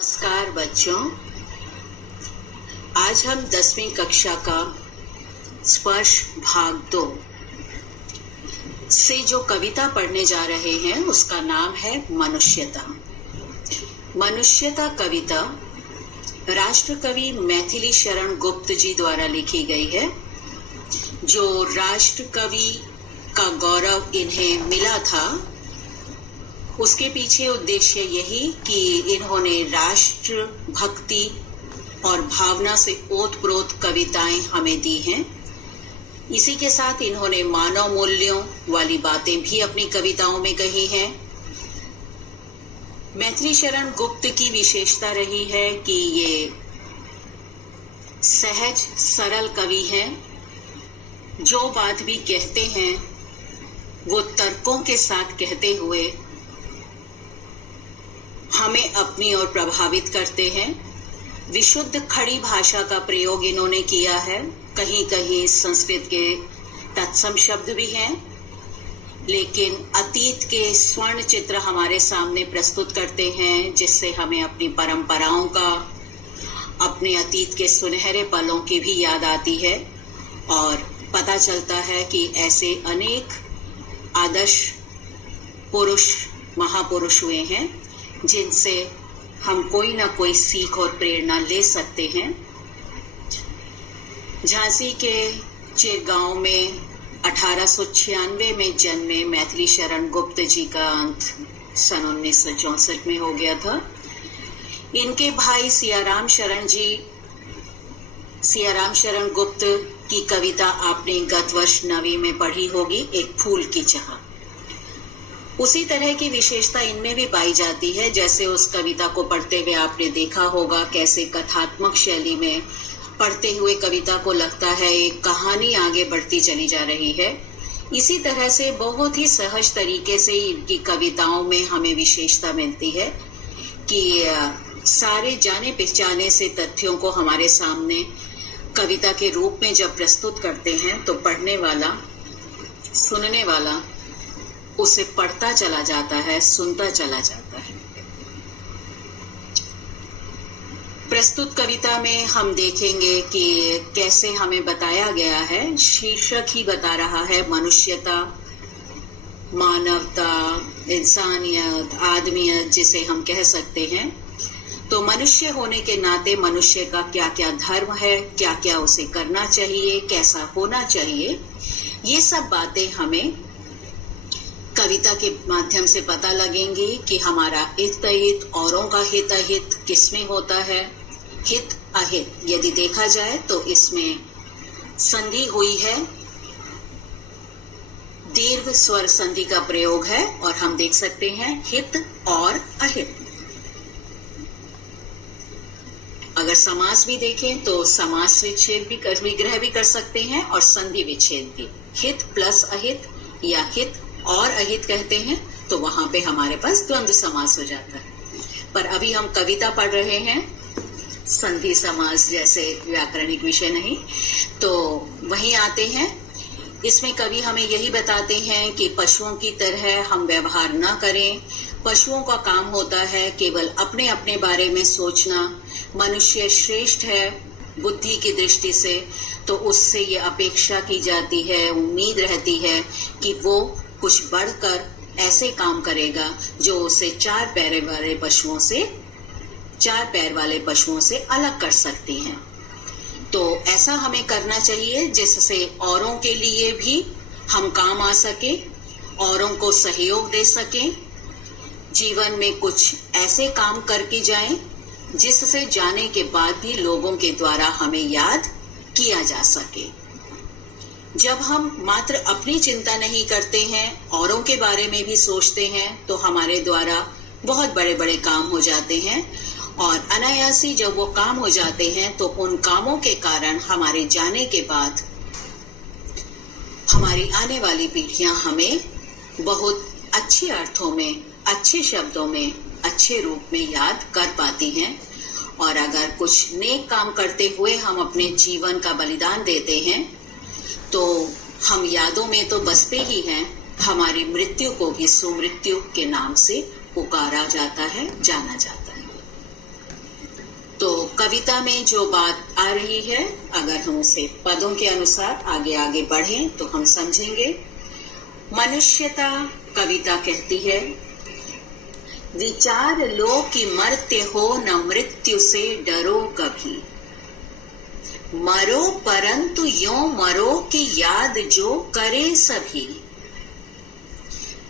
नमस्कार बच्चों, आज हम 10वीं कक्षा का स्पर्श भाग 2 से जो कविता पढ़ने जा रहे हैं उसका नाम है मनुष्यता। मनुष्यता कविता राष्ट्रकवि मैथिली शरण गुप्त जी द्वारा लिखी गई है। जो राष्ट्रकवि का गौरव इन्हें मिला था उसके पीछे उद्देश्य यही कि इन्होंने राष्ट्र भक्ति और भावना से ओतप्रोत कविताएं हमें दी हैं। इसी के साथ इन्होंने मानव मूल्यों वाली बातें भी अपनी कविताओं में कही हैं। मैथिली शरण गुप्त की विशेषता रही है कि ये सहज सरल कवि हैं। जो बात भी कहते हैं वो तर्कों के साथ कहते हुए हमें अपनी ओर प्रभावित करते हैं। विशुद्ध खड़ी भाषा का प्रयोग इन्होंने किया है। कहीं कहीं संस्कृत के तत्सम शब्द भी हैं, लेकिन अतीत के स्वर्ण चित्र हमारे सामने प्रस्तुत करते हैं, जिससे हमें अपनी परंपराओं का, अपने अतीत के सुनहरे पलों की भी याद आती है और पता चलता है कि ऐसे अनेक आदर्श पुरुष, महापुरुष हुए हैं जिनसे हम कोई ना कोई सीख और प्रेरणा ले सकते हैं। झांसी के चिरगांव में 1896 में जन्मे मैथिली शरण गुप्त जी का अंत सन 1964 में हो गया था। इनके भाई सियाराम शरण गुप्त की कविता आपने गत वर्ष 9वीं में पढ़ी होगी, एक फूल की चाह। उसी तरह की विशेषता इनमें भी पाई जाती है। जैसे उस कविता को पढ़ते हुए आपने देखा होगा कैसे कथात्मक शैली में पढ़ते हुए कविता को लगता है एक कहानी आगे बढ़ती चली जा रही है। इसी तरह से बहुत ही सहज तरीके से इनकी कविताओं में हमें विशेषता मिलती है कि सारे जाने पहचाने से तथ्यों को हमारे सामने कविता के रूप में जब प्रस्तुत करते हैं तो पढ़ने वाला, सुनने वाला उसे पढ़ता चला जाता है, सुनता चला जाता है। प्रस्तुत कविता में हम देखेंगे कि कैसे हमें बताया गया है। शीर्षक ही बता रहा है मनुष्यता, मानवता, इंसानियत, आदमियत जिसे हम कह सकते हैं। तो मनुष्य होने के नाते मनुष्य का क्या क्या धर्म है, क्या क्या उसे करना चाहिए, कैसा होना चाहिए, ये सब बातें हमें कविता के माध्यम से पता लगेंगी कि हमारा हित अहित, औरों का हित अहित किसमें होता है, हित अहित यदि देखा जाए तो इसमें संधि हुई है, दीर्घ स्वर संधि का प्रयोग है और हम देख सकते हैं हित और अहित। अगर समास भी देखें तो समास विच्छेद भी विग्रह भी कर सकते हैं और संधि विच्छेद भी। हित प्लस अहित या हित और अहित कहते हैं तो वहां पे हमारे पास द्वंद्व समास हो जाता है। पर अभी हम कविता पढ़ रहे हैं, संधि समास जैसे व्याकरणिक विषय नहीं। तो वहीं आते हैं। इसमें कवि हमें यही बताते हैं कि पशुओं की तरह हम व्यवहार न करें। पशुओं का काम होता है केवल अपने अपने बारे में सोचना। मनुष्य श्रेष्ठ है बुद्धि की दृष्टि से, तो उससे ये अपेक्षा की जाती है, उम्मीद रहती है कि वो कुछ बढ़कर ऐसे काम करेगा जो उसे चार पैर वाले पशुओं से अलग कर सकती हैं। तो ऐसा हमें करना चाहिए जिससे औरों के लिए भी हम काम आ सके, औरों को सहयोग दे सकें, जीवन में कुछ ऐसे काम करके जाएं जिससे जाने के बाद भी लोगों के द्वारा हमें याद किया जा सके। जब हम मात्र अपनी चिंता नहीं करते हैं, औरों के बारे में भी सोचते हैं, तो हमारे द्वारा बहुत बड़े बड़े काम हो जाते हैं और अनायासी जब वो काम हो जाते हैं तो उन कामों के कारण हमारे जाने के बाद हमारी आने वाली पीढ़ियां हमें बहुत अच्छे अर्थों में, अच्छे शब्दों में, अच्छे रूप में याद कर पाती हैं। और अगर कुछ नेक काम करते हुए हम अपने जीवन का बलिदान देते हैं तो हम यादों में तो बसते ही हैं, हमारी मृत्यु को भी सुमृत्यु के नाम से पुकारा जाता है, जाना जाता है। कविता में जो बात आ रही है, अगर हम उसे पदों के अनुसार आगे आगे बढ़ें तो हम समझेंगे। मनुष्यता कविता कहती है, विचार लो कि मरते हो न मृत्यु से डरो कभी, मरो परंतु यों मरो कि याद जो करे सभी।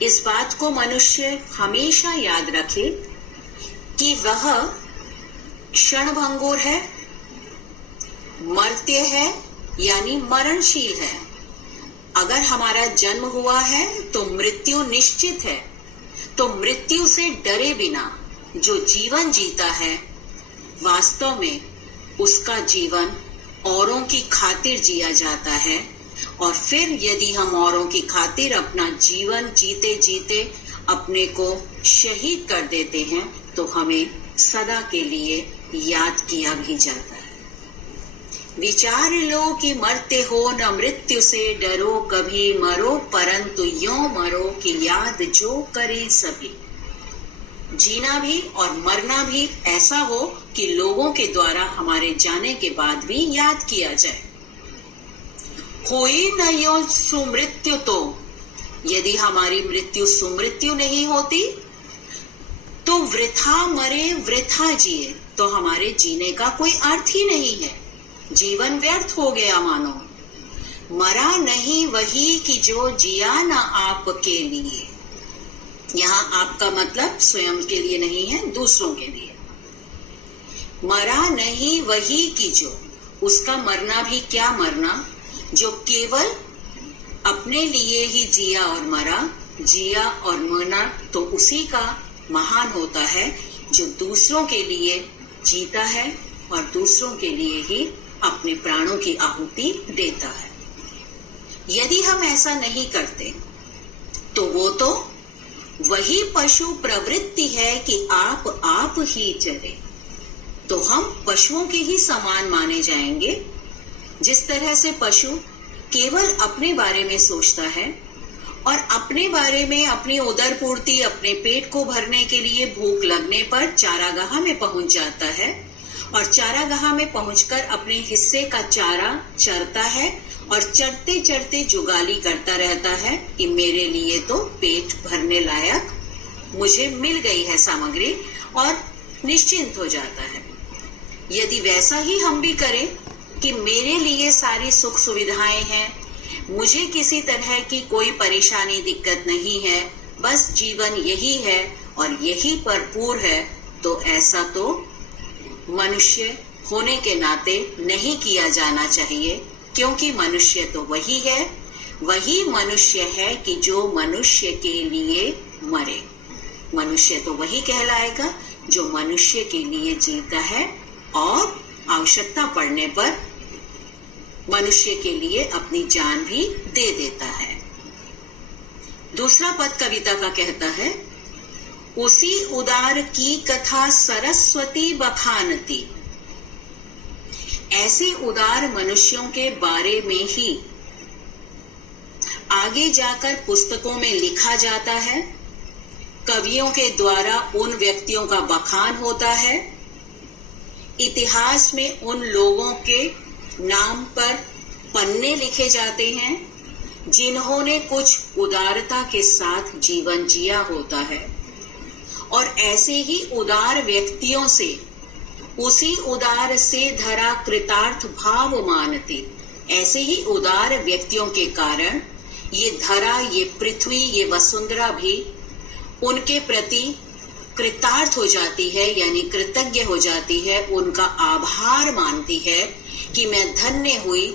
इस बात को मनुष्य हमेशा याद रखे कि वह क्षणभंगुर है, मर्त्य है यानी मरणशील है। अगर हमारा जन्म हुआ है तो मृत्यु निश्चित है। तो मृत्यु से डरे बिना जो जीवन जीता है, वास्तव में उसका जीवन औरों की खातिर जिया जाता है। और फिर यदि हम औरों की खातिर अपना जीवन जीते जीते अपने को शहीद कर देते हैं तो हमें सदा के लिए याद किया भी जाता है। विचार लो कि मरते हो न मृत्यु से डरो कभी, मरो परंतु यों मरो कि याद जो करे सभी। जीना भी और मरना भी ऐसा हो कि लोगों के द्वारा हमारे जाने के बाद भी याद किया जाए। होई न यो सुमृत्यु, तो यदि हमारी मृत्यु सुमृत्यु नहीं होती तो वृथा मरे वृथा जिए, तो हमारे जीने का कोई अर्थ ही नहीं है। जीवन व्यर्थ हो गया मानो। मरा नहीं वही कि जो जिया न आपके लिए। यहाँ आपका मतलब स्वयं के लिए नहीं है, दूसरों के लिए। मरा नहीं वही कि जो, उसका मरना भी क्या मरना, जो केवल अपने लिए ही जिया और मरा। जिया और मरना तो उसी का महान होता है जो दूसरों के लिए जीता है और दूसरों के लिए ही अपने प्राणों की आहुति देता है। यदि हम ऐसा नहीं करते तो वो तो वही पशु प्रवृत्ति है कि आप ही चले। तो हम पशुओं के ही समान माने जाएंगे। जिस तरह से पशु केवल अपने बारे में सोचता है और अपने बारे में, अपनी उदर पूर्ति, अपने पेट को भरने के लिए भूख लगने पर चारागाह में पहुंच जाता है और चारागाह में पहुंचकर अपने हिस्से का चारा चरता है और चरते चरते जुगाली करता रहता है कि मेरे लिए तो पेट भरने लायक मुझे मिल गई है सामग्री, और निश्चिंत हो जाता है। यदि वैसा ही हम भी करें कि मेरे लिए सारी सुख सुविधाएं हैं, मुझे किसी तरह की कोई परेशानी दिक्कत नहीं है, बस जीवन यही है और यही भरपूर है, तो ऐसा तो मनुष्य होने के नाते नहीं किया जाना चाहिए। क्योंकि मनुष्य तो वही है, वही मनुष्य है कि जो मनुष्य के लिए मरे। मनुष्य तो वही कहलाएगा जो मनुष्य के लिए जीता है और आवश्यकता पड़ने पर मनुष्य के लिए अपनी जान भी दे देता है। दूसरा पद कविता का कहता है, उसी उदार की कथा सरस्वती बखानती। ऐसे उदार मनुष्यों के बारे में ही आगे जाकर पुस्तकों में लिखा जाता है। कवियों के द्वारा उन व्यक्तियों का बखान होता है। इतिहास में उन लोगों के नाम पर पन्ने लिखे जाते हैं जिन्होंने कुछ उदारता के साथ जीवन जिया होता है। और ऐसे ही उदार व्यक्तियों से, उसी उदार से धरा कृतार्थ भाव मानते। ऐसे ही उदार व्यक्तियों के कारण ये धरा, ये पृथ्वी, ये वसुंधरा भी उनके प्रति कृतार्थ हो जाती है, यानी कृतज्ञ हो जाती है, उनका आभार मानती है कि मैं धन्य हुई,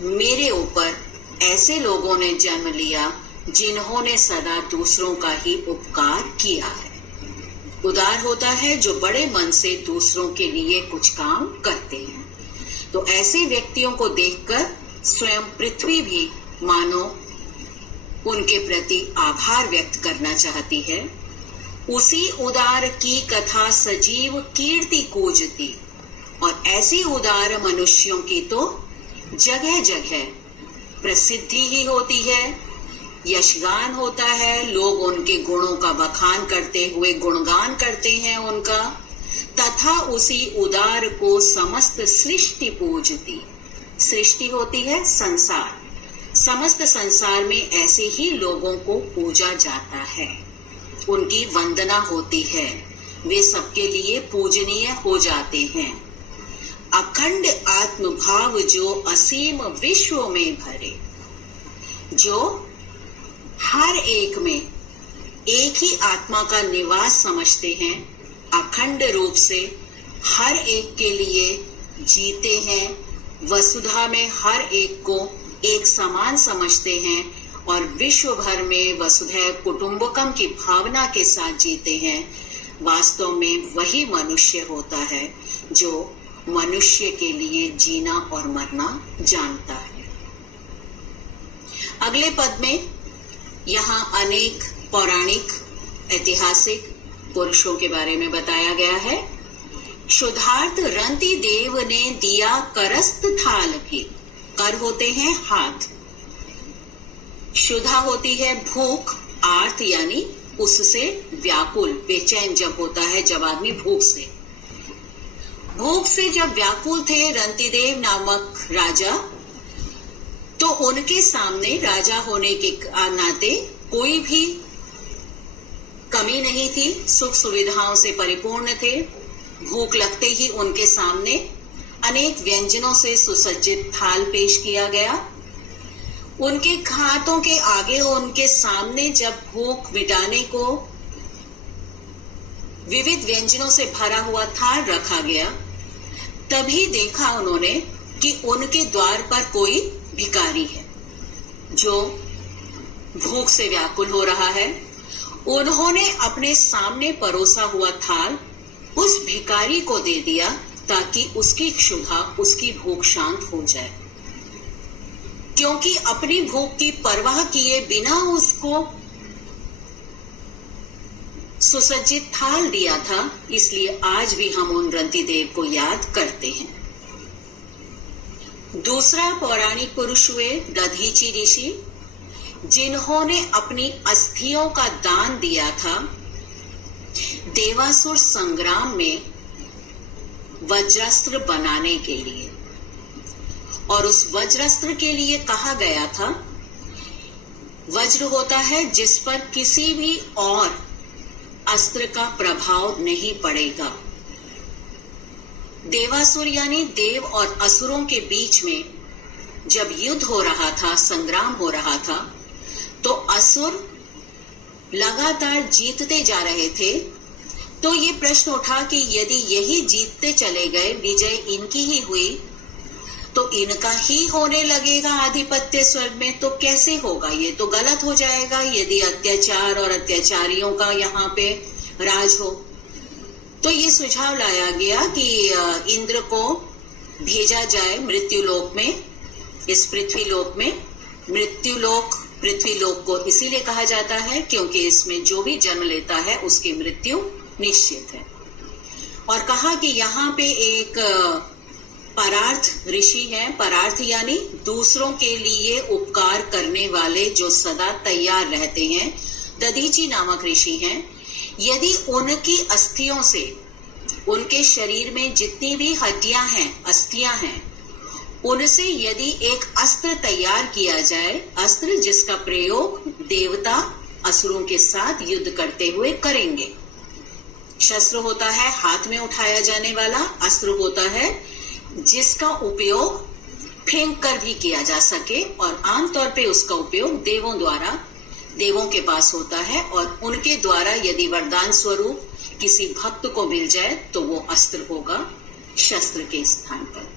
मेरे ऊपर ऐसे लोगों ने जन्म लिया जिन्होंने सदा दूसरों का ही उपकार किया है। उदार होता है जो बड़े मन से दूसरों के लिए कुछ काम करते हैं। तो ऐसे व्यक्तियों को देखकर स्वयं पृथ्वी भी मानो उनके प्रति आभार व्यक्त करना चाहती है। उसी उदार की कथा सजीव कीर्ति कूजती। और ऐसी उदार मनुष्यों की तो जगह जगह प्रसिद्धि ही होती है, यशगान होता है। लोग उनके गुणों का बखान करते हुए गुणगान करते हैं उनका। तथा उसी उदार को समस्त सृष्टि पूजती। सृष्टि होती है संसार, समस्त संसार में ऐसे ही लोगों को पूजा जाता है, उनकी वंदना होती है, वे सबके लिए पूजनीय हो जाते हैं। अखंड आत्म भाव जो असीम विश्व में भरे, जो हर एक में एक ही आत्मा का निवास समझते हैं, अखंड रूप से हर एक के लिए जीते हैं, वसुधा में हर एक को एक समान समझते हैं और विश्व भर में वसुधैव कुटुंबकम की भावना के साथ जीते हैं। वास्तव में वही मनुष्य होता है जो मनुष्य के लिए जीना और मरना जानता है। अगले पद में यहाँ अनेक पौराणिक ऐतिहासिक पुरुषों के बारे में बताया गया है। शुद्धार्थ रंति देव ने दिया करस्त थाल भी। कर होते हैं हाथ, शुद्धा होती है भूख, आर्त यानी उससे व्याकुल बेचैन जब होता है, जब आदमी भूख से जब व्याकुल थे रंतिदेव नामक राजा, तो उनके सामने राजा होने के नाते कोई भी कमी नहीं थी, सुख सुविधाओं से परिपूर्ण थे। भूख लगते ही उनके सामने अनेक व्यंजनों से सुसज्जित थाल पेश किया गया। उनके हाथों के आगे उनके सामने जब भूख मिटाने को विविध व्यंजनों से भरा हुआ थाल रखा गया, तभी देखा उन्होंने कि उनके द्वार पर कोई भिखारी है जो भूख से व्याकुल हो रहा है। उन्होंने अपने सामने परोसा हुआ थाल उस भिखारी को दे दिया ताकि उसकी क्षुधा, उसकी भूख शांत हो जाए। क्योंकि अपनी भूख की परवाह किए बिना उसको सुसज्जित थाल दिया था, इसलिए आज भी हम उन रंतिदेव को याद करते हैं। दूसरा पौराणिक पुरुष हुए दधीची ऋषि, जिन्होंने अपनी अस्थियों का दान दिया था देवासुर संग्राम में वज्रास्त्र बनाने के लिए। और उस वज्रास्त्र के लिए कहा गया था, वज्र होता है जिस पर किसी भी और अस्त्र का प्रभाव नहीं पड़ेगा। देवासुर यानी देव और असुरों के बीच में जब युद्ध हो रहा था, संग्राम हो रहा था, तो असुर लगातार जीतते जा रहे थे। तो ये प्रश्न उठा कि यदि यही जीतते चले गए, विजय इनकी ही हुई, तो इनका ही होने लगेगा आधिपत्य स्वर्ग में, तो कैसे होगा? ये तो गलत हो जाएगा यदि अत्याचार और अत्याचारियों का यहाँ पे राज हो। तो ये सुझाव लाया गया कि इंद्र को भेजा जाए मृत्युलोक में, इस पृथ्वीलोक में। मृत्युलोक पृथ्वीलोक को इसीलिए कहा जाता है क्योंकि इसमें जो भी जन्म लेता है उसकी मृत्यु निश्चित है। और कहा कि यहाँ पे एक परार्थ ऋषि हैं। परार्थ यानी दूसरों के लिए उपकार करने वाले जो सदा तैयार रहते हैं। दधीची नामक ऋषि हैं। यदि उनकी अस्थियों से, उनके शरीर में जितनी भी हड्डियां हैं, अस्थियां हैं, उनसे यदि एक अस्त्र तैयार किया जाए, अस्त्र जिसका प्रयोग देवता असुरों के साथ युद्ध करते हुए करेंगे। शस्त्र होता है हाथ में उठाया जाने वाला, अस्त्र होता है जिसका उपयोग फेंक कर भी किया जा सके, और आमतौर पे उसका उपयोग देवों के पास होता है, और उनके द्वारा यदि वरदान स्वरूप किसी भक्त को मिल जाए तो वो अस्त्र होगा शस्त्र के स्थान पर।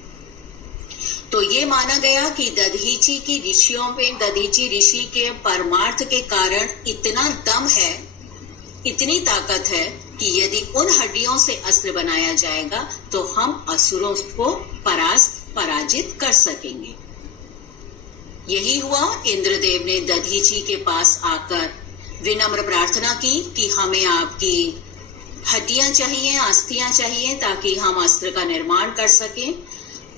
तो ये माना गया कि दधीची की ऋषियों में, दधीची ऋषि के परमार्थ के कारण इतना दम है, इतनी ताकत है कि यदि उन हड्डियों से अस्त्र बनाया जाएगा तो हम असुरों को पराजित कर सकेंगे। यही हुआ। इंद्रदेव ने दधीची के पास आकर विनम्र प्रार्थना की कि हमें आपकी हड्डियां चाहिए, अस्थियां चाहिए ताकि हम अस्त्र का निर्माण कर सकें।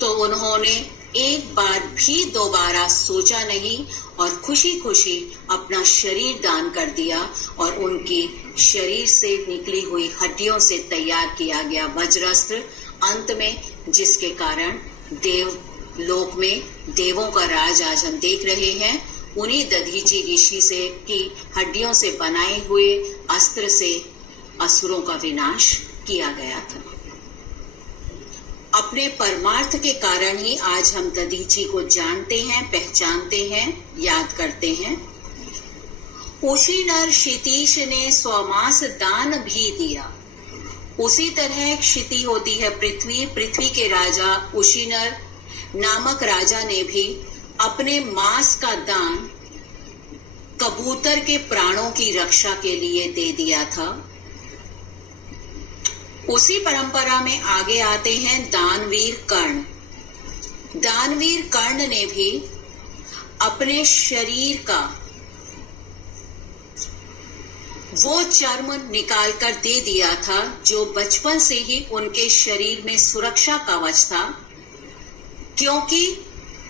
तो उन्होंने एक बार भी दोबारा सोचा नहीं और खुशी खुशी अपना शरीर दान कर दिया और उनकी शरीर से निकली हुई हड्डियों से तैयार किया गया वज्रास्त्र अंत में, जिसके कारण देव लोक में देवों का राज आज हम देख रहे हैं, उन्हीं दधीची ऋषि से की हड्डियों से बनाए हुए अस्त्र से असुरों का विनाश किया गया था। अपने परमार्थ के कारण ही आज हम दधीची को जानते हैं, पहचानते हैं, याद करते हैं। उशीनर क्षितिश ने स्वमास दान भी दिया। उसी तरह क्षिति होती है पृथ्वी, पृथ्वी के राजा उशीनर नामक राजा ने भी अपने मांस का दान कबूतर के प्राणों की रक्षा के लिए दे दिया था। उसी परंपरा में आगे आते हैं दानवीर कर्ण। दानवीर कर्ण ने भी अपने शरीर का वो चर्म निकालकर दे दिया था जो बचपन से ही उनके शरीर में सुरक्षा कवच था, क्योंकि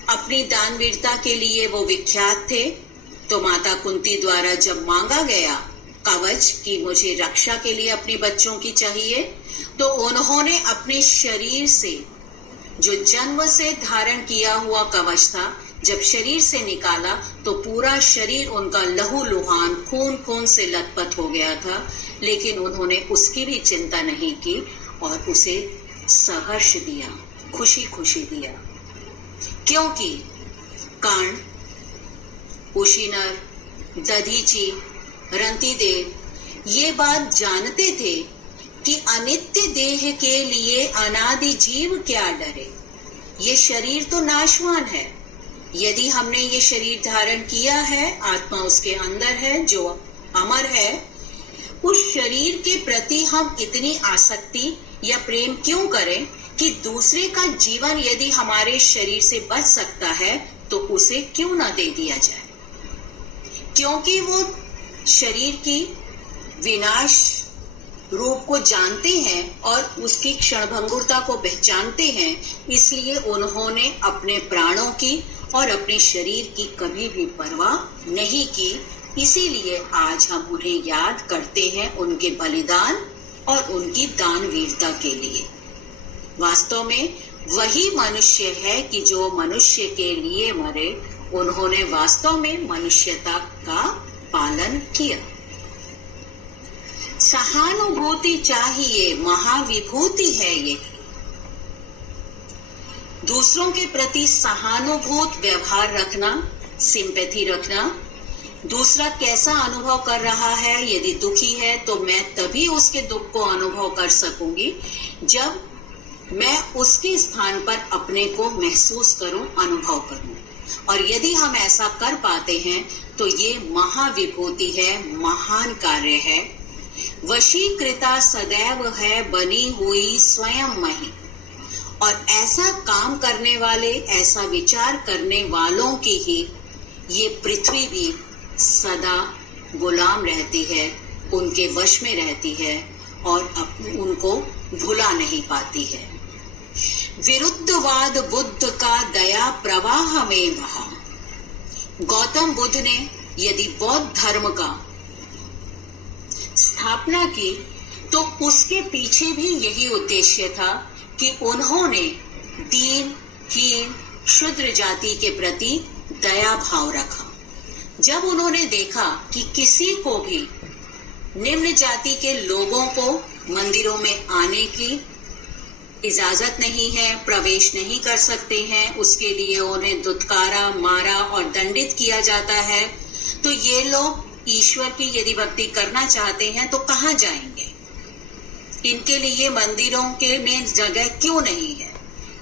अपनी दानवीरता के लिए वो विख्यात थे। तो माता कुंती द्वारा जब मांगा गया कवच कि मुझे रक्षा के लिए अपने बच्चों की चाहिए, तो उन्होंने अपने शरीर से जो जन्म से धारण किया हुआ कवच था, जब शरीर से निकाला तो पूरा शरीर उनका लहू लुहान खून खून से लथपथ हो गया था, लेकिन उन्होंने उसकी भी चिंता नहीं की और उसे सहर्ष दिया, खुशी खुशी दिया, क्योंकि कर्ण, उशीनर, दधीची, रंतिदेव ये बात जानते थे कि अनित्य देह के लिए अनादि जीव क्या डरे। ये शरीर तो नाशवान है, यदि हमने ये शरीर धारण किया है, आत्मा उसके अंदर है जो अमर है, उस शरीर के प्रति हम इतनी आसक्ति या प्रेम क्यों करें कि दूसरे का जीवन यदि हमारे शरीर से बच सकता है तो उसे क्यों ना दे दिया जाए। क्योंकि वो शरीर की विनाश रूप को जानते हैं और उसकी क्षणभंगुरता को पहचानते हैं, इसलिए उन्होंने अपने प्राणों की और अपने शरीर की कभी भी परवाह नहीं की। इसीलिए आज हम उन्हें याद करते हैं उनके बलिदान और उनकी दानवीरता के लिए। वास्तव में वही मनुष्य है कि जो मनुष्य के लिए मरे, उन्होंने वास्तव में मनुष्यता का पालन किया। सहानुभूति चाहिए, महाविभूति है ये। दूसरों के प्रति सहानुभूत व्यवहार रखना, सिंपैथी रखना। दूसरा कैसा अनुभव कर रहा है, यदि दुखी है तो मैं तभी उसके दुख को अनुभव कर सकूंगी जब मैं उसके स्थान पर अपने को महसूस करूं, अनुभव करूं। और यदि हम ऐसा कर पाते हैं तो ये महाविभूति है, महान कार्य है। वशीकृता सदैव है बनी हुई स्वयं मही। और ऐसा काम करने वाले, ऐसा विचार करने वालों की ही ये पृथ्वी भी सदा गुलाम रहती है, उनके वश में रहती है और उनको भुला नहीं पाती है। विरुद्धवाद बुद्ध का दया प्रवाह में बहा। गौतम बुद्ध ने यदि बौद्ध धर्म का स्थापना की तो उसके पीछे भी यही उद्देश्य था कि उन्होंने दीन, हीन, क्षुद्र जाति के प्रति दया भाव रखा। जब उन्होंने देखा कि किसी को भी निम्न जाति के लोगों को मंदिरों में आने की इजाजत नहीं है, प्रवेश नहीं कर सकते हैं, उसके लिए उन्हें दुत्कारा, मारा और दंडित किया जाता है, तो ये लोग ईश्वर की यदि भक्ति करना चाहते हैं तो कहाँ जाएंगे? इनके लिए मंदिरों के में जगह क्यों नहीं है?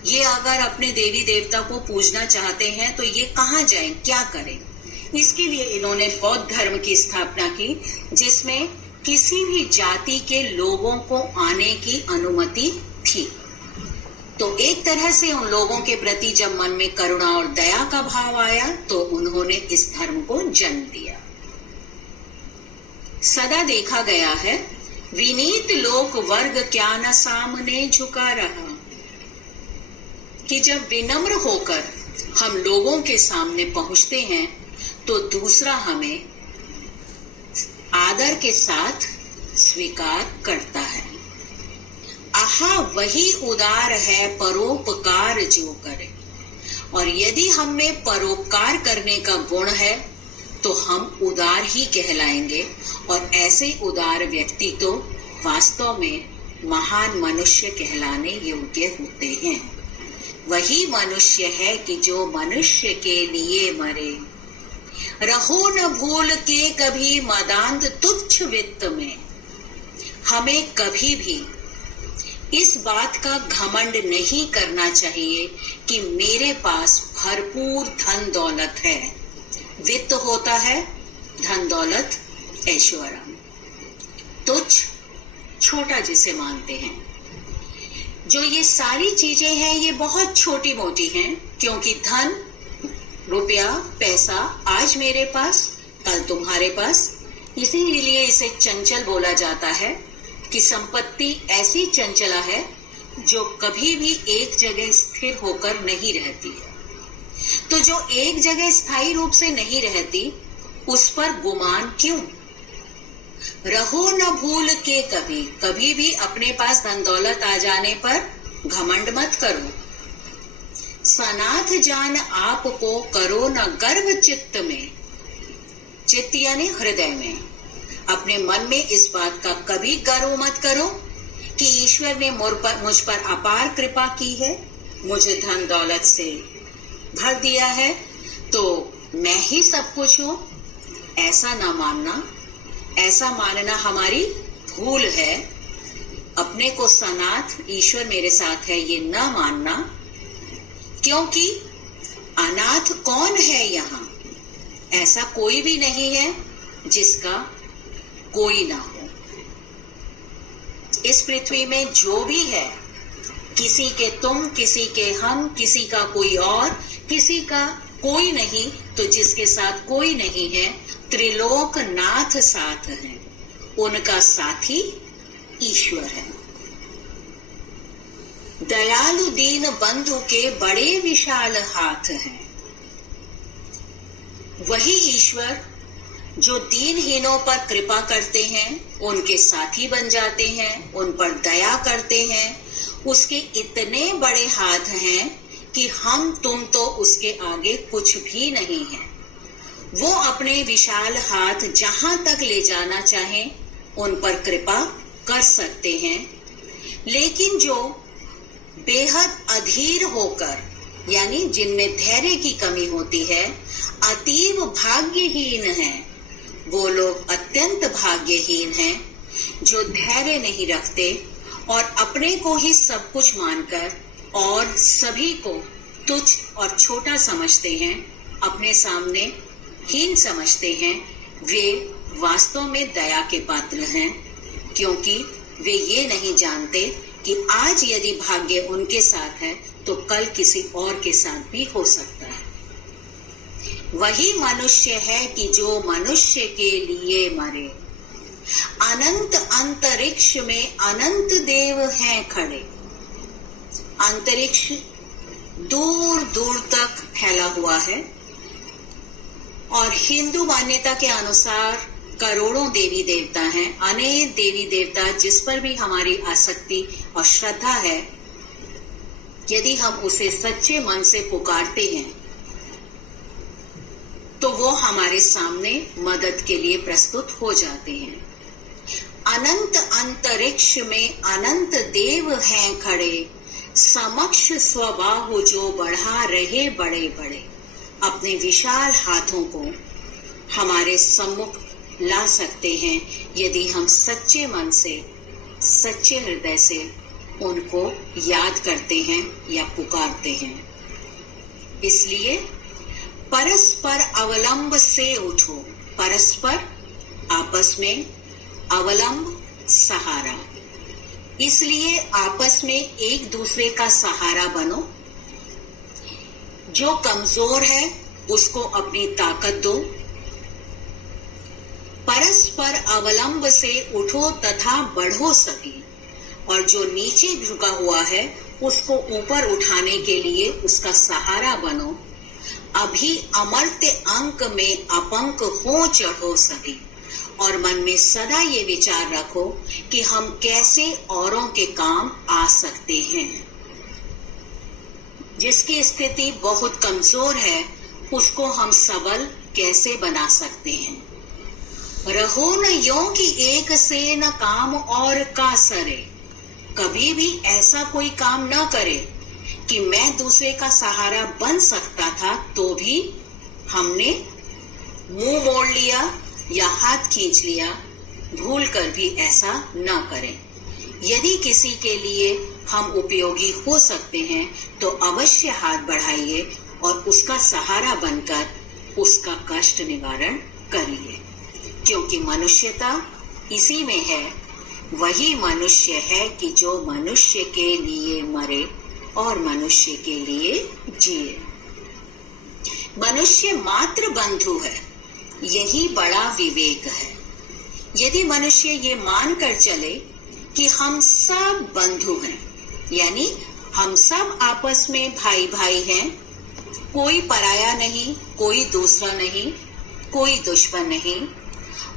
ये अगर अपने देवी देवता को पूजना चाहते हैं तो ये कहाँ जाएं, क्या करें? इसके लिए इन्होंने बौद्ध धर्म की स्थापना की, जिसमें किसी भी जाति के लोगों को आने की अनुमति थी। तो एक तरह से उन लोगों के प्रति जब मन में करुणा और दया का भाव आया तो उन्होंने इस धर्म को जन्म दिया। सदा देखा गया है, विनीत लोक वर्ग क्या न सामने झुका रहा। कि जब विनम्र होकर हम लोगों के सामने पहुंचते हैं तो दूसरा हमें आदर के साथ स्वीकार करता है। आहा वही उदार है परोपकार जो करे। और यदि हम में परोपकार करने का गुण है तो हम उदार ही कहलाएंगे, और ऐसे उदार व्यक्ति तो वास्तव में महान मनुष्य कहलाने योग्य होते हैं। वही मनुष्य है कि जो मनुष्य के लिए मरे। रहो न भूल के कभी मदांध तुच्छ वित्त में। हमें कभी भी इस बात का घमंड नहीं करना चाहिए कि मेरे पास भरपूर धन दौलत है। वित्त होता है धन दौलत, ऐश्वर्य। तुच्छ छोटा जिसे मानते हैं। जो ये सारी चीजें हैं ये बहुत छोटी मोटी हैं, क्योंकि धन, रुपया, पैसा आज मेरे पास कल तुम्हारे पास, इसीलिए इसे चंचल बोला जाता है कि संपत्ति ऐसी चंचला है जो कभी भी एक जगह स्थिर होकर नहीं रहती है। तो जो एक जगह स्थायी रूप से नहीं रहती उस पर गुमान क्यों। रहो न भूल के कभी, कभी भी अपने पास धन दौलत आ जाने पर घमंड मत करो। सनाथ जान आपको करो न गर्व चित्त में। चित्त यानी हृदय में। अपने मन में इस बात का कभी गर्व मत करो कि ईश्वर ने मुझ पर अपार कृपा की है, मुझे धन दौलत से भर दिया है तो मैं ही सब कुछ हूं। ऐसा ना मानना। ऐसा मानना हमारी भूल है। अपने को सनाथ ईश्वर मेरे साथ है ये न मानना, क्योंकि अनाथ कौन है यहाँ। ऐसा कोई भी नहीं है जिसका कोई ना हो। इस पृथ्वी में जो भी है, किसी के तुम, किसी के हम, किसी का कोई और, किसी का कोई नहीं, तो जिसके साथ कोई नहीं है त्रिलोक नाथ साथ है, उनका साथी ईश्वर है। दयालु दीन बंधु के बड़े विशाल हाथ हैं। वही ईश्वर जो दीनहीनों पर कृपा करते हैं, उनके साथी बन जाते हैं, उन पर दया करते हैं, उसके इतने बड़े हाथ हैं कि हम तुम तो उसके आगे कुछ भी नहीं है। वो अपने विशाल हाथ जहां तक ले जाना चाहें उन पर कृपा कर सकते हैं। लेकिन जो बेहद अधीर होकर, यानी जिनमें धैर्य की कमी होती है, अतीव भाग्यहीन हैं, वो लोग अत्यंत भाग्यहीन हैं जो धैर्य नहीं रखते और अपने को ही सब कुछ मानकर और सभी को तुच्छ और छोटा समझते हैं, अपने सामने हीन समझते हैं। वे वास्तव में दया के पात्र हैं, क्योंकि वे ये नहीं जानते कि आज यदि भाग्य उनके साथ है तो कल किसी और के साथ भी हो सकता है। वही मनुष्य है कि जो मनुष्य के लिए मरे। अनंत अंतरिक्ष में अनंत देव हैं खड़े। अंतरिक्ष दूर दूर तक फैला हुआ है और हिंदू मान्यता के अनुसार करोड़ों देवी देवता हैं। अनेक देवी देवता जिस पर भी हमारी आसक्ति और श्रद्धा है, यदि हम उसे सच्चे मन से पुकारते हैं तो वो हमारे सामने मदद के लिए प्रस्तुत हो जाते हैं। अनंत अंतरिक्ष में अनंत देव हैं खड़े, समक्ष स्वबाहु जो बढ़ा रहे बड़े बड़े। अपने विशाल हाथों को हमारे सम्मुख ला सकते हैं यदि हम सच्चे मन से, सच्चे हृदय से उनको याद करते हैं या पुकारते हैं। इसलिए परस्पर अवलंब से उठो। परस्पर आपस में, अवलंब सहारा। इसलिए आपस में एक दूसरे का सहारा बनो। जो कमजोर है उसको अपनी ताकत दो। परस्पर अवलंब से उठो तथा बढ़ो सभी। और जो नीचे झुका हुआ है उसको ऊपर उठाने के लिए उसका सहारा बनो। अभी अमर्त्य अंक में अपंक हो चढ़ो सभी। और मन में सदा ये विचार रखो कि हम कैसे औरों के काम आ सकते हैं। जिसकी स्थिति बहुत कमजोर है उसको हम सबल कैसे बना सकते हैं। रहो न यों कि एक से न काम और का सरे। कभी भी ऐसा कोई काम न करे कि मैं दूसरे का सहारा बन सकता था तो भी हमने मुंह मोड़ लिया या हाथ खींच लिया। भूल कर भी ऐसा न करें। यदि किसी के लिए हम उपयोगी हो सकते हैं तो अवश्य हाथ बढ़ाइए और उसका सहारा बनकर उसका कष्ट निवारण करिए। क्योंकि मनुष्यता इसी में है। वही मनुष्य है कि जो मनुष्य के लिए मरे और मनुष्य के लिए जिए। मनुष्य मात्र बंधु है, यही बड़ा विवेक है। यदि मनुष्य ये मानकर चले कि हम सब बंधु हैं, यानी हम सब आपस में भाई भाई हैं, कोई पराया नहीं, कोई दूसरा नहीं, कोई दुश्मन नहीं।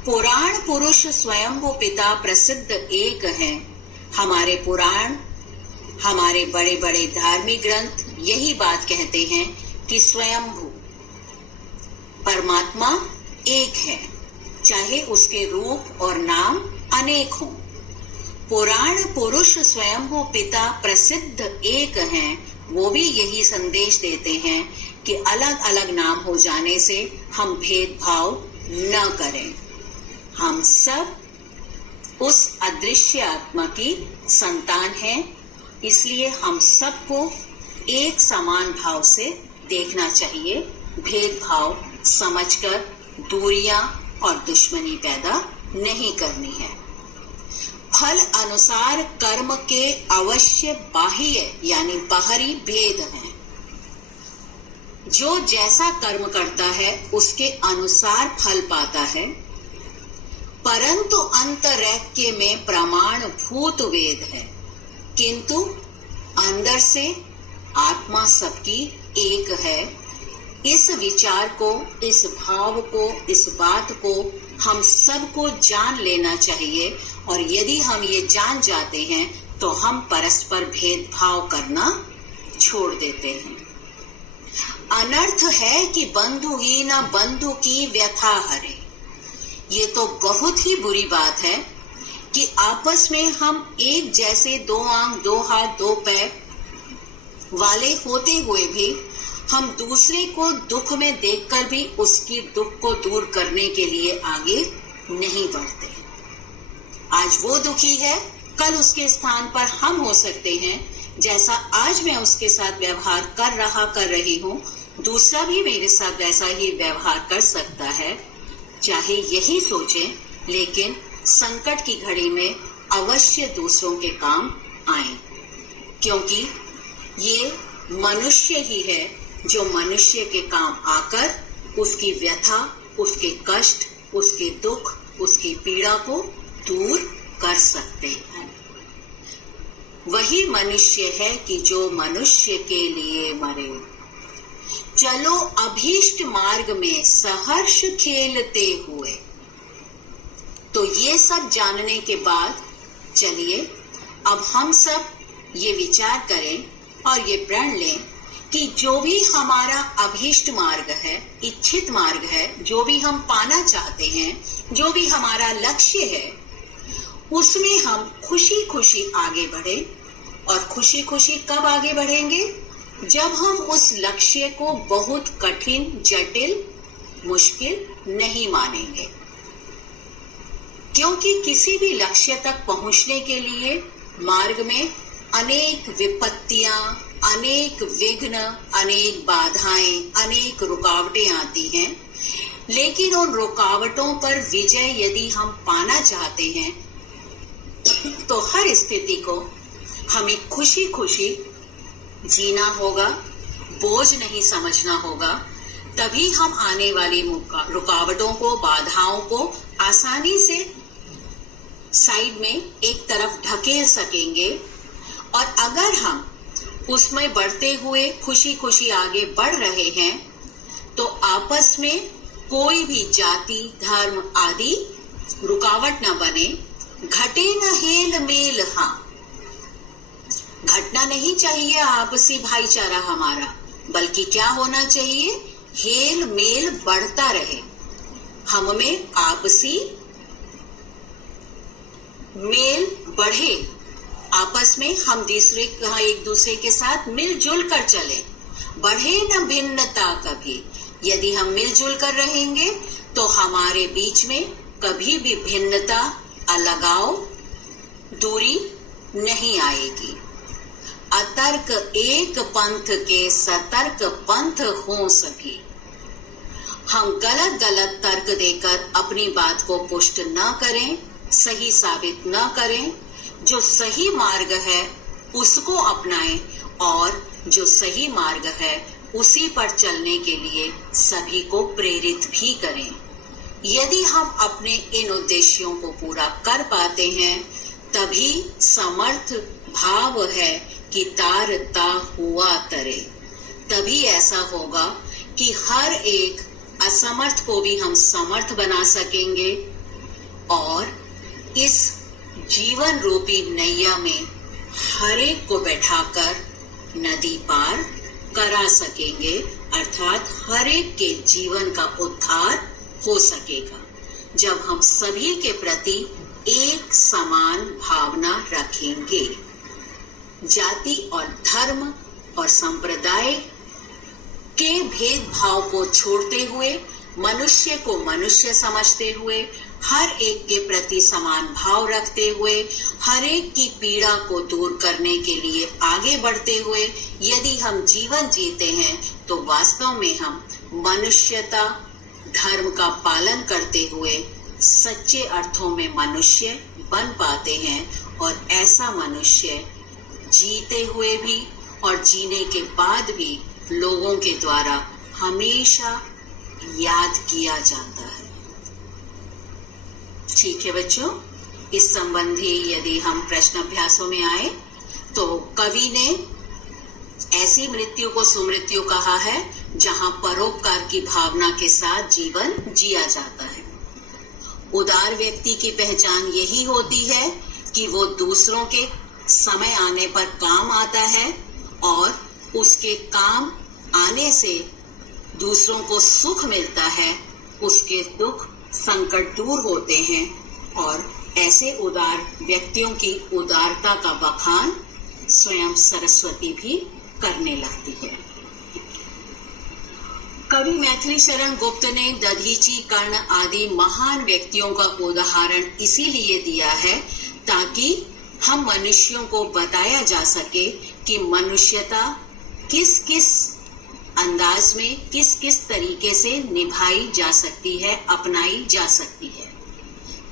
पुराण पुरुष स्वयंभू पिता प्रसिद्ध एक हैं। हमारे पुराण, हमारे बड़े बड़े धार्मिक ग्रंथ यही बात कहते हैं कि स्वयंभू परमात्मा एक है, चाहे उसके रूप और नाम अनेक हों। पुराण पुरुष स्वयंभू पिता प्रसिद्ध एक हैं, वो भी यही संदेश देते हैं कि अलग अलग नाम हो जाने से हम भेदभाव न करें। हम सब उस अदृश्य आत्मा की संतान हैं, इसलिए हम सबको एक समान भाव से देखना चाहिए। भेदभाव समझकर दूरियां और दुश्मनी पैदा नहीं करनी है। फल अनुसार कर्म के अवश्य बाह्य यानी बाहरी भेद हैं। जो जैसा कर्म करता है उसके अनुसार फल पाता है, परंतु अंतरैक्य में प्रमाण भूत वेद है। किंतु अंदर से आत्मा सबकी एक है। इस विचार को, इस भाव को, इस बात को हम सबको जान लेना चाहिए। और यदि हम ये जान जाते हैं तो हम परस्पर भेदभाव करना छोड़ देते हैं। अनर्थ है कि बंधु ही न बंधु की व्यथा हरे। ये तो बहुत ही बुरी बात है कि आपस में हम एक जैसे दो आंख, दो हाथ, दो पैर वाले होते हुए भी हम दूसरे को दुख में देखकर भी उसकी दुख को दूर करने के लिए आगे नहीं बढ़ते। आज वो दुखी है, कल उसके स्थान पर हम हो सकते हैं। जैसा आज मैं उसके साथ व्यवहार कर रही हूँ, दूसरा भी मेरे साथ वैसा ही व्यवहार कर सकता है। चाहे यही सोचें, लेकिन संकट की घड़ी में अवश्य दूसरों के काम आए। क्योंकि ये मनुष्य ही है जो मनुष्य के काम आकर उसकी व्यथा, उसके कष्ट, उसके दुख, उसकी पीड़ा को दूर कर सकते हैं। वही मनुष्य है कि जो मनुष्य के लिए मरे। चलो अभीष्ट मार्ग में सहर्ष खेलते हुए। तो ये सब जानने के बाद चलिए अब हम सब ये विचार करें और ये प्रण लें कि जो भी हमारा अभीष्ट मार्ग है, इच्छित मार्ग है, जो भी हम पाना चाहते हैं, जो भी हमारा लक्ष्य है, उसमें हम खुशी खुशी आगे बढ़े। और खुशी खुशी कब आगे बढ़ेंगे? जब हम उस लक्ष्य को बहुत कठिन, जटिल, मुश्किल नहीं मानेंगे। क्योंकि किसी भी लक्ष्य तक पहुंचने के लिए मार्ग में अनेक विपत्तियां, अनेक विघ्न, अनेक बाधाएं, अनेक रुकावटें आती हैं। लेकिन उन रुकावटों पर विजय यदि हम पाना चाहते हैं तो हर स्थिति को हमें खुशी खुशी जीना होगा, बोझ नहीं समझना होगा। तभी हम आने वाली रुकावटों को, बाधाओं को आसानी से साइड में एक तरफ ढकेल सकेंगे। और अगर हम उसमें बढ़ते हुए खुशी खुशी आगे बढ़ रहे हैं, तो आपस में कोई भी जाति धर्म आदि रुकावट न बने। घटे न हेल मेल, हाँ घटना नहीं चाहिए आपसी भाईचारा हमारा, बल्कि क्या होना चाहिए, हेल मेल बढ़ता रहे, हम में आपसी मेल बढ़े, आपस में हम एक दूसरे के साथ मिलजुल कर चले, बढ़े न भिन्नता कभी। यदि हम मिलजुल कर रहेंगे तो हमारे बीच में कभी भी भिन्नता, अलगाव, दूरी नहीं आएगी। अतर्क एक पंथ के सतर्क पंथ हो सभी। हम गलत गलत तर्क देकर अपनी बात को पुष्ट न करें, सही साबित न करें। जो सही मार्ग है उसको अपनाएं और जो सही मार्ग है उसी पर चलने के लिए सभी को प्रेरित भी करें। यदि हम अपने इन उद्देश्यों को पूरा कर पाते हैं, तभी समर्थ भाव है कि तारता हुआ तरे। तभी ऐसा होगा कि हर एक असमर्थ को भी हम समर्थ बना सकेंगे और इस जीवन रूपी नैया में हर एक को बैठाकर नदी पार करा सकेंगे, अर्थात हर एक के जीवन का उद्धार हो सकेगा जब हम सभी के प्रति एक समान भावना रखेंगे। जाति और धर्म और संप्रदाय के भेदभाव को छोड़ते हुए, मनुष्य को मनुष्य समझते हुए, हर एक के प्रति समान भाव रखते हुए, हर एक की पीड़ा को दूर करने के लिए आगे बढ़ते हुए यदि हम जीवन जीते हैं, तो वास्तव में हम मनुष्यता धर्म का पालन करते हुए सच्चे अर्थों में मनुष्य बन पाते हैं। और ऐसा मनुष्य जीते हुए भी और जीने के बाद भी लोगों के द्वारा हमेशा याद किया जाता है। ठीक है बच्चों, इस संबंधी यदि हम प्रश्न अभ्यासों में आए तो कवि ने ऐसी मृत्यु को सुमृत्यु कहा है जहां परोपकार की भावना के साथ जीवन जिया जाता है। उदार व्यक्ति की पहचान यही होती है कि वो दूसरों के समय आने पर काम आता है और उसके काम आने से दूसरों को सुख मिलता है, उसके दुख संकट दूर होते हैं और ऐसे उदार व्यक्तियों की उदारता का बखान स्वयं सरस्वती भी करने लगती है। कवि मैथिली शरण गुप्त ने दधीची, कर्ण आदि महान व्यक्तियों का उदाहरण इसीलिए दिया है ताकि हम मनुष्यों को बताया जा सके कि मनुष्यता किस किस अंदाज में, किस किस तरीके से निभाई जा सकती है, अपनाई जा सकती है।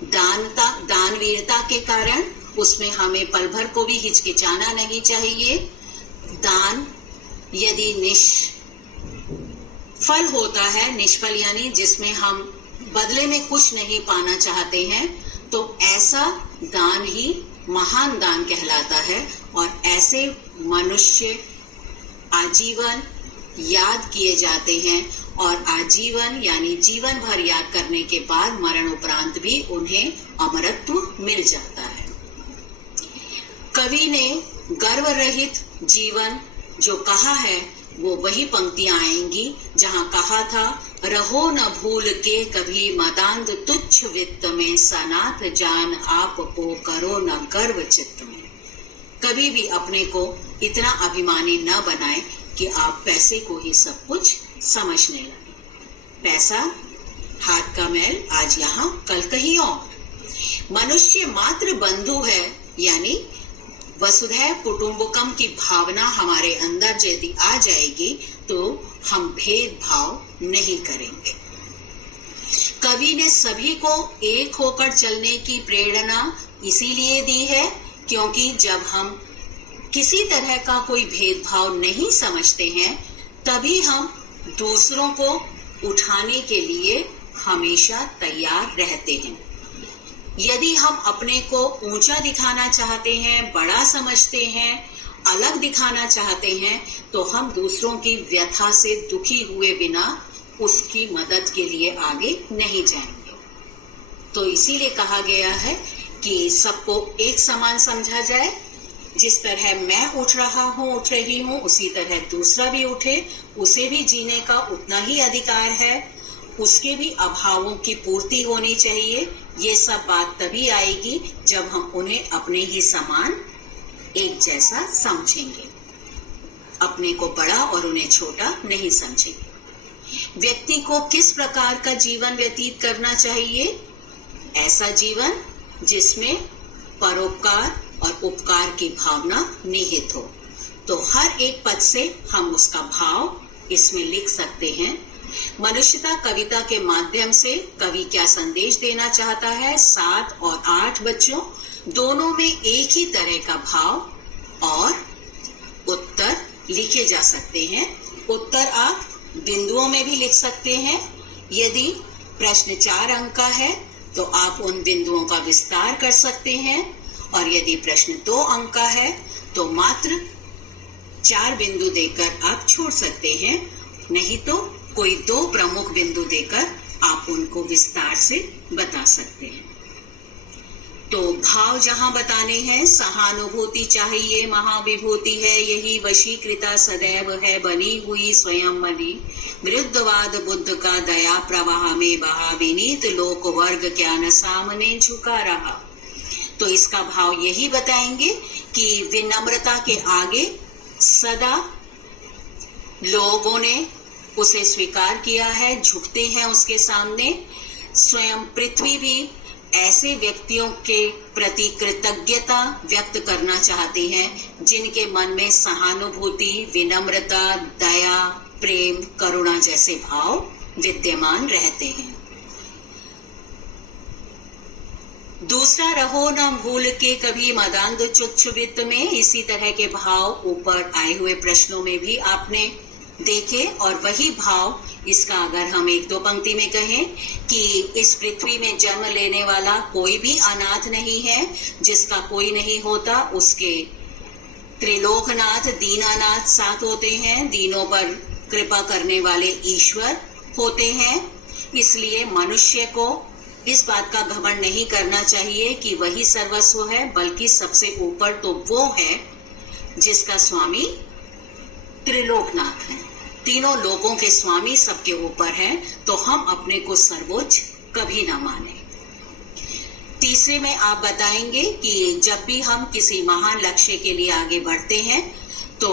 दानवीरता के कारण उसमें हमें पल भर को भी हिचकिचाना नहीं चाहिए। दान यदि निष्फल होता है, निष्फल यानी जिसमें हम बदले में कुछ नहीं पाना चाहते हैं, तो ऐसा दान ही महान दान कहलाता है। और ऐसे मनुष्य आजीवन याद किए जाते हैं और आजीवन यानी जीवन भर याद करने के बाद मरण उपरांत भी उन्हें अमरत्व मिल जाता है। कवि ने गर्व रहित जीवन जो कहा है वो वही पंक्तियां आएंगी जहां कहा था, रहो न भूल के कभी मदांध तुच्छ वित्त में, सनाथ जान आप को करो न गर्व चित्त में। कभी भी अपने को इतना अभिमानी न बनाए कि आप पैसे को ही सब कुछ समझने लगे। पैसा हाथ का मैल, आज यहाँ कल कहीं और। मनुष्य मात्र बंधु है, यानी वसुधैव कुटुंबकम की भावना हमारे अंदर यदि आ जाएगी तो हम भेदभाव नहीं करेंगे। कवि ने सभी को एक होकर चलने की प्रेरणा इसीलिए दी है क्योंकि जब हम किसी तरह का कोई भेदभाव नहीं समझते हैं, तभी हम दूसरों को उठाने के लिए हमेशा तैयार रहते हैं। यदि हम अपने को ऊंचा दिखाना चाहते हैं, बड़ा समझते हैं, अलग दिखाना चाहते हैं तो हम दूसरों की व्यथा से दुखी हुए बिना उसकी मदद के लिए आगे नहीं जाएंगे। तो इसीलिए कहा गया है कि सबको एक समान समझा जाए। जिस तरह मैं उठ रहा हूँ, उठ रही हूँ, उसी तरह दूसरा भी उठे, उसे भी जीने का उतना ही अधिकार है, उसके भी अभावों की पूर्ति होनी चाहिए। ये सब बात तभी आएगी जब हम उन्हें अपने ही समान एक जैसा समझेंगे, अपने को बड़ा और उन्हें छोटा नहीं समझेंगे। व्यक्ति को किस प्रकार का जीवन व्यतीत करना चाहिए? ऐसा जीवन जिसमें परोपकार और उपकार की भावना निहित हो। तो हर एक पद से हम उसका भाव इसमें लिख सकते हैं। मनुष्यता कविता के माध्यम से कवि क्या संदेश देना चाहता है? 7 और 8 बच्चों दोनों में एक ही तरह का भाव और उत्तर लिखे जा सकते हैं। उत्तर आप बिंदुओं में भी लिख सकते हैं। यदि प्रश्न 4 अंक का है तो आप उन बिंदुओं का विस्तार कर सकते हैं, और यदि प्रश्न 2 अंक का है तो मात्र 4 बिंदु देकर आप छोड़ सकते हैं, नहीं तो कोई 2 प्रमुख बिंदु देकर आप उनको विस्तार से बता सकते हैं। तो भाव जहां बताने हैं, सहानुभूति चाहिए महाविभूति है, यही वशीकृता सदैव है, बनी हुई स्वयं मनी, वृद्धवाद बुद्ध का दया प्रवाह में बहा, विनीत लोक वर्ग क्या न सामने झुका रहा। तो इसका भाव यही बताएंगे कि विनम्रता के आगे सदा लोगों ने उसे स्वीकार किया है, झुकते हैं उसके सामने। स्वयं पृथ्वी भी ऐसे व्यक्तियों के प्रति कृतज्ञता व्यक्त करना चाहती हैं जिनके मन में सहानुभूति, विनम्रता, दया, प्रेम, करुणा जैसे भाव विद्यमान रहते हैं। दूसरा, रहो न भूल के कभी मदांध तुच्छ वित्त में। इसी तरह के भाव ऊपर आए हुए प्रश्नों में भी आपने देखे, और वही भाव इसका अगर हम 1-2 पंक्ति में कहें कि इस पृथ्वी में जन्म लेने वाला कोई भी अनाथ नहीं है, जिसका कोई नहीं होता उसके त्रिलोकनाथ दीनानाथ साथ होते हैं, दीनों पर कृपा करने वाले ईश्वर होते हैं। इसलिए मनुष्य को इस बात का घमंड नहीं करना चाहिए कि वही सर्वस्व है, बल्कि सबसे ऊपर तो वो है जिसका स्वामी त्रिलोकनाथ है, तीनों लोगों के स्वामी सबके ऊपर हैं। तो हम अपने को सर्वोच्च कभी ना माने। तीसरे में आप बताएंगे कि जब भी हम किसी महान लक्ष्य के लिए आगे बढ़ते हैं तो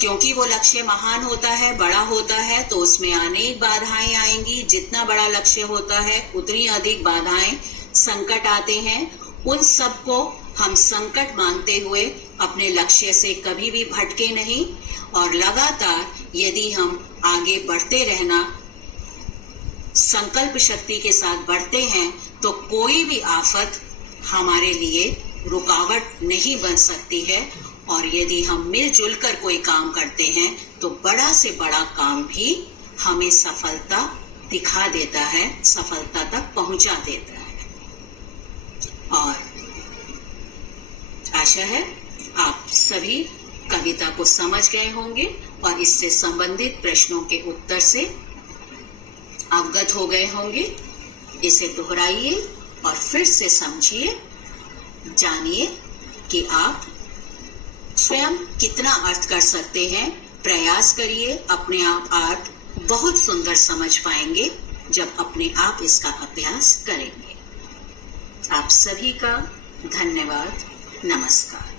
क्योंकि वो लक्ष्य महान होता है, बड़ा होता है, तो उसमें अनेक बाधाएं आएंगी। जितना बड़ा लक्ष्य होता है उतनी अधिक बाधाएं, संकट आते हैं। उन सबको हम संकट मानते हुए अपने लक्ष्य से कभी भी भटके नहीं, और लगातार यदि हम आगे बढ़ते रहना संकल्प शक्ति के साथ बढ़ते हैं तो कोई भी आफत हमारे लिए रुकावट नहीं बन सकती है। और यदि हम मिलजुल कर कोई काम करते हैं तो बड़ा से बड़ा काम भी हमें सफलता दिखा देता है, सफलता तक पहुंचा देता है। और आशा है आप सभी कविता को समझ गए होंगे और इससे संबंधित प्रश्नों के उत्तर से अवगत हो गए होंगे। इसे दोहराइए और फिर से समझिए, जानिए कि आप स्वयं कितना अर्थ कर सकते हैं। प्रयास करिए, अपने आप अर्थ बहुत सुंदर समझ पाएंगे जब अपने आप इसका अभ्यास करेंगे। आप सभी का धन्यवाद। नमस्कार।